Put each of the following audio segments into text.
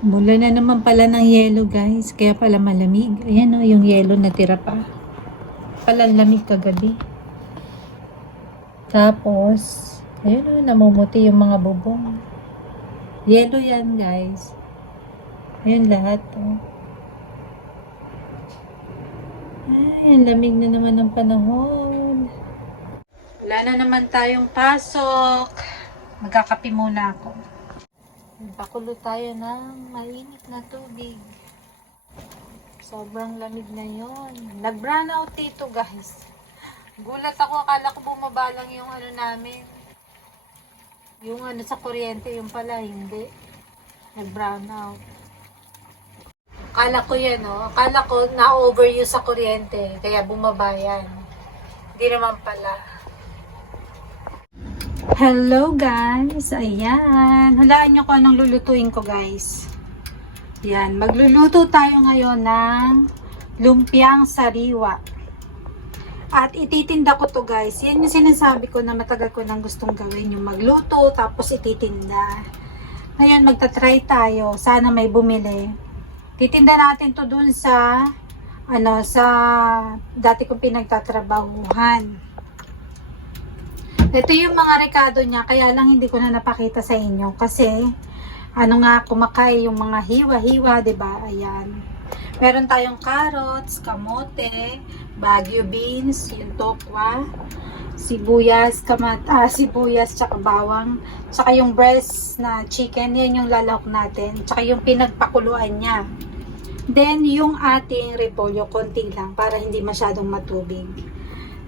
Mula na naman pala ng yelo guys, kaya pala malamig. Ayan o, yung yelo natira pa. Pala lamig kagabi. Tapos, ayun o, namumuti yung mga bubong. Yelo yan guys. Ayun lahat o. Ay, ang lamig na naman ng panahon. Wala na naman tayong pasok. Magkakape muna ako. Pakulo tayo ng mainit na tubig. Sobrang lamig na yon. Nag-brown out dito guys. Gulat ako, akala ko bumaba lang yung ano namin. Yung ano sa kuryente, yung pala hindi. Nag-brown out. Akala ko yan akala ko na-overuse sa kuryente, kaya bumaba yan. Hindi naman pala. Hello guys! Ayan. Hulaan nyo kung anong lulutuin ko guys. Ayan. Magluluto tayo ngayon ng lumpiang sariwa. At ititinda ko to guys. Yan yung sinasabi ko na matagal ko nang gustong gawin. Yung magluto tapos ititinda. Ngayon magta-try tayo. Sana may bumili. Titinda natin to dun sa sa dati kong pinagtatrabahuhan. Ito yung mga rekado niya, kaya lang hindi ko na napakita sa inyo kasi kumakay yung mga hiwa-hiwa, 'di ba? Ayan. Meron tayong carrots, kamote, Baguio beans, yung tokwa, sibuyas, sibuyas tsaka bawang, tsaka yung breast na chicken, yan yung lalahok natin, tsaka yung pinagpakuluan niya. Then yung ating repolyo konti lang para hindi masyadong matubig.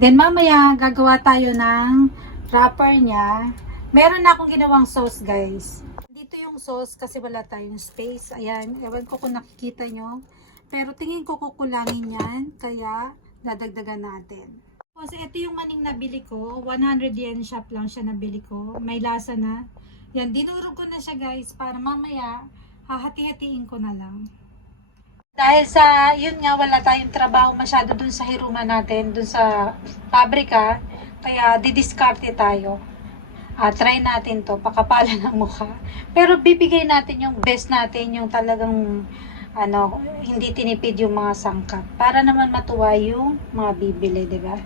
Then mamaya gagawa tayo ng wrapper niya. Meron na akong ginawang sauce guys. Dito yung sauce kasi wala tayong space. Ayan, ewan ko kung nakikita nyo. Pero tingin ko kukulangin yan. Kaya dadagdagan natin. Kasi ito yung maning nabili ko. 100 yen shop lang siya nabili ko. May lasa na. Yan, dinurog ko na siya guys. Para mamaya hahati-hatiin ko na lang. Dahil sa, yun nga, wala tayong trabaho masyado dun sa hiruma natin, dun sa pabrika, kaya didiskarte tayo. Try natin to, pakapalan ng mukha. Pero bibigay natin yung best natin, yung talagang, hindi tinipid yung mga sangkap. Para naman matuwa yung mga bibili, diba?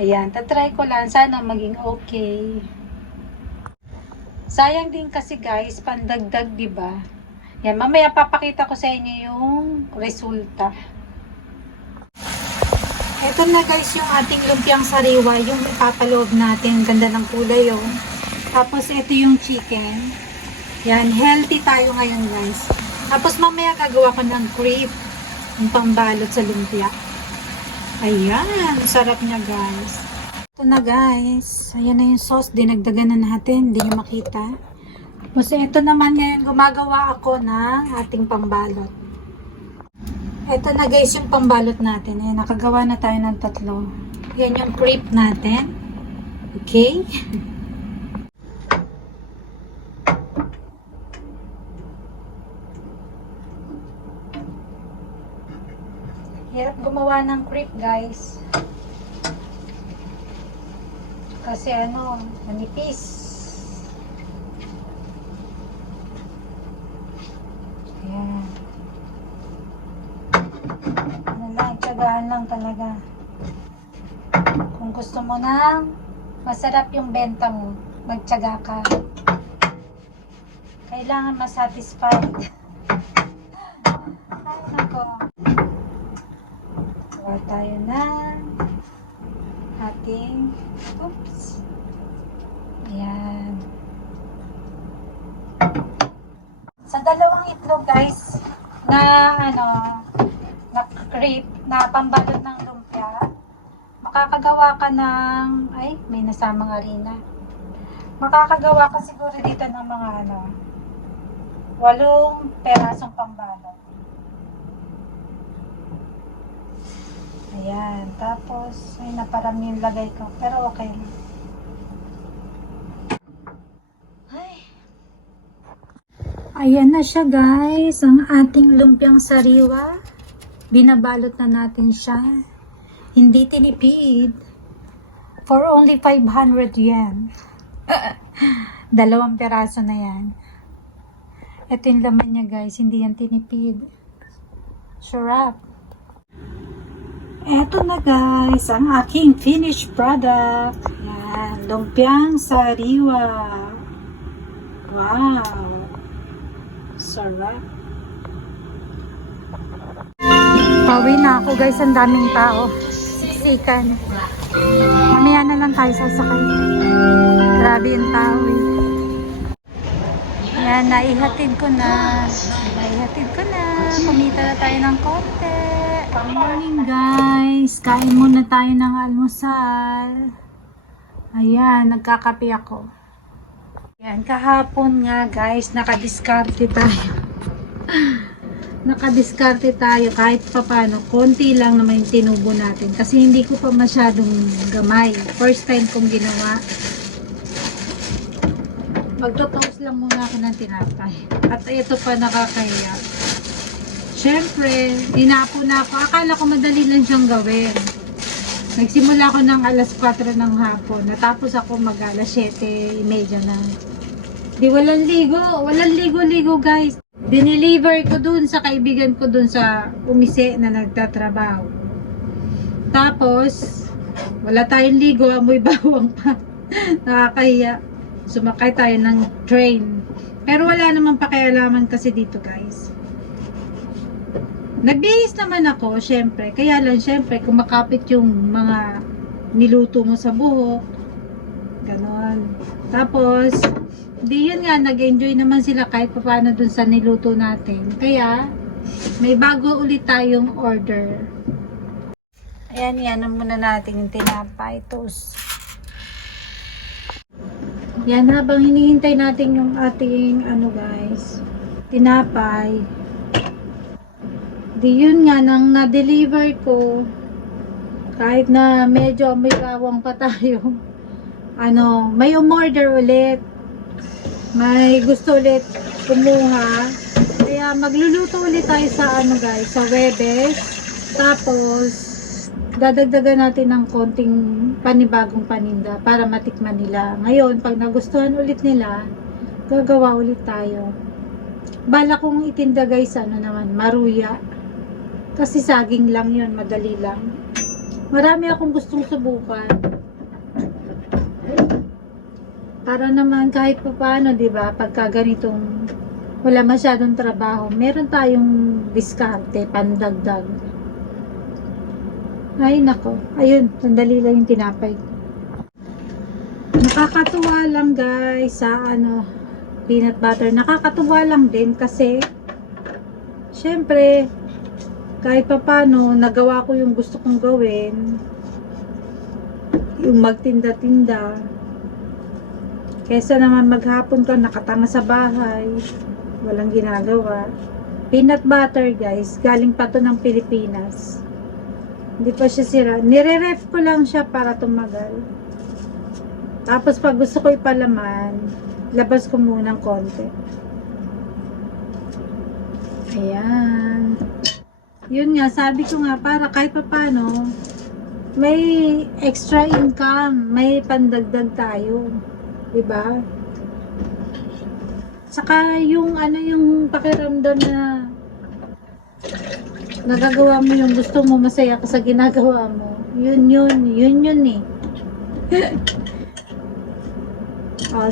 Ayan, tatry ko lang, sana maging okay. Sayang din kasi guys, pandagdag, diba? Yan, mamaya papakita ko sa inyo yung resulta. Ito na guys yung ating lumpiang sariwa, yung ipapaloob natin. Ganda ng kulay oh. Tapos ito yung chicken. Yan, healthy tayo ngayon guys. Tapos mamaya gagawa ko ng crepe, yung pambalot sa lumpia. Ayan, sarap niya guys. Ito na guys, ayan na yung sauce, dinagdagan na natin, hindi nyo makita. Kasi ito naman ngayon, gumagawa ako ng ating pambalot. Ito na guys yung pambalot natin. Ayan, nakagawa na tayo ng 3. Yan yung crepe natin. Okay? Hirap gumawa ng crepe guys. Kasi manipis. Ayan. Tsagaan lang talaga. Kung gusto mo na masarap yung benta mo, magtsaga ka. Kailangan masatisfied. Ay, nako. Gawa tayo na ating oops. Ayan. Sa dalawang itlog guys, na na crepe, na pambalot ng lumpia, makakagawa ka ng, may nasamang harina. Makakagawa ka siguro dito ng mga 8 perasong pambalot. Ayan, tapos naparami yung lagay ko, pero okay lang. Ayan na siya guys, ang ating lumpiang sariwa. Binabalot na natin siya. Hindi tinipid. For only 500 yen. 2 peraso na yan. Ito yung laman niya guys, hindi yan tinipid. Sarap. Ito na guys, ang aking finished product. Yan, lumpiang sariwa. Wow. Sarap. Pauwi na ako guys, ang daming tao. Siksikan. Mamaya na lang tayo sasakay. Grabe yung tao eh. Yan, naihatid ko na. Kumita na tayo ng konti. Good morning guys. Kain muna tayo ng almusal. Ayan, nagkakape ako. Yan, kahapon nga guys, nakadiskarte tayo. Nakadiskarte tayo kahit papano. Konti lang naman yung tinubo natin. Kasi hindi ko pa masyadong gamay. First time kong ginawa. Magto-toast lang muna ako ng tinapay. At ito pa nakakahiya. Siyempre, inapo na ako. Akala ko madali lang siyang gawin. Nagsimula ako ng alas 4 ng hapon. Natapos ako mag alas 7:30 na. Di walang ligo guys. Dineliver ko dun sa kaibigan ko dun sa umise na nagtatrabaho. Tapos, wala tayong ligo. Amoy bawang pa. Nakakahiya. Sumakay tayo ng train. Pero wala naman pakialaman kasi dito guys. Nagbihis naman ako, syempre. Kaya lang, syempre, kumakapit yung mga niluto mo sa buhok. Ganon. Tapos, di yun nga, nag-enjoy naman sila kahit paano dun sa niluto natin. Kaya, may bago ulit tayong order. Ayan, yan muna natin yung tinapay toast. Yan, habang hinihintay natin yung ating, guys, tinapay. Di yun nga, nang na-deliver ko, kahit na medyo may bawang pa tayo, may umorder ulit. May gusto ulit kumuha. Kaya magluluto ulit tayo sa, guys, sa Webes. Tapos, dadagdagan natin ng konting panibagong paninda para matikman nila. Ngayon, pag nagustuhan ulit nila, gagawa ulit tayo. Bala kong itinda guys, maruya. Kasi saging lang yun, madali lang. Marami akong gustong subukan. Para naman kahit pa paano, diba, pagka ganitong wala masyadong trabaho, meron tayong diskarte, pandagdag. Ay, nako. Ayun, sandali lang yung tinapay. Nakakatuwa lang guys sa peanut butter. Nakakatuwa lang din kasi syempre, kahit papano, nagawa ko yung gusto kong gawin. Yung magtinda-tinda. Kesa naman maghapon ka, nakatanga sa bahay. Walang ginagawa. Peanut butter guys, galing pa to ng Pilipinas. Hindi pa siya sira. Nire-ref ko lang siya para tumagal. Tapos pag gusto ko ipalaman, labas ko muna ng konti. Ayan. Yun nga, sabi ko nga, para kahit pa paano, may extra income, may pandagdag tayo. Diba? Saka yung yung pakiramdam na nagagawa mo yung gusto mo, masaya ka sa ginagawa mo. Yun eh.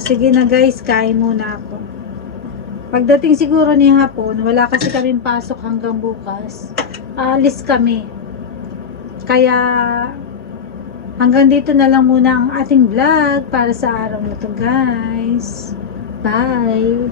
Sige na guys, kain muna ako. Pagdating siguro ni hapon, wala kasi kaming pasok hanggang bukas. Aalis kami. Kaya, hanggang dito na lang muna ang ating vlog para sa araw na to guys. Bye!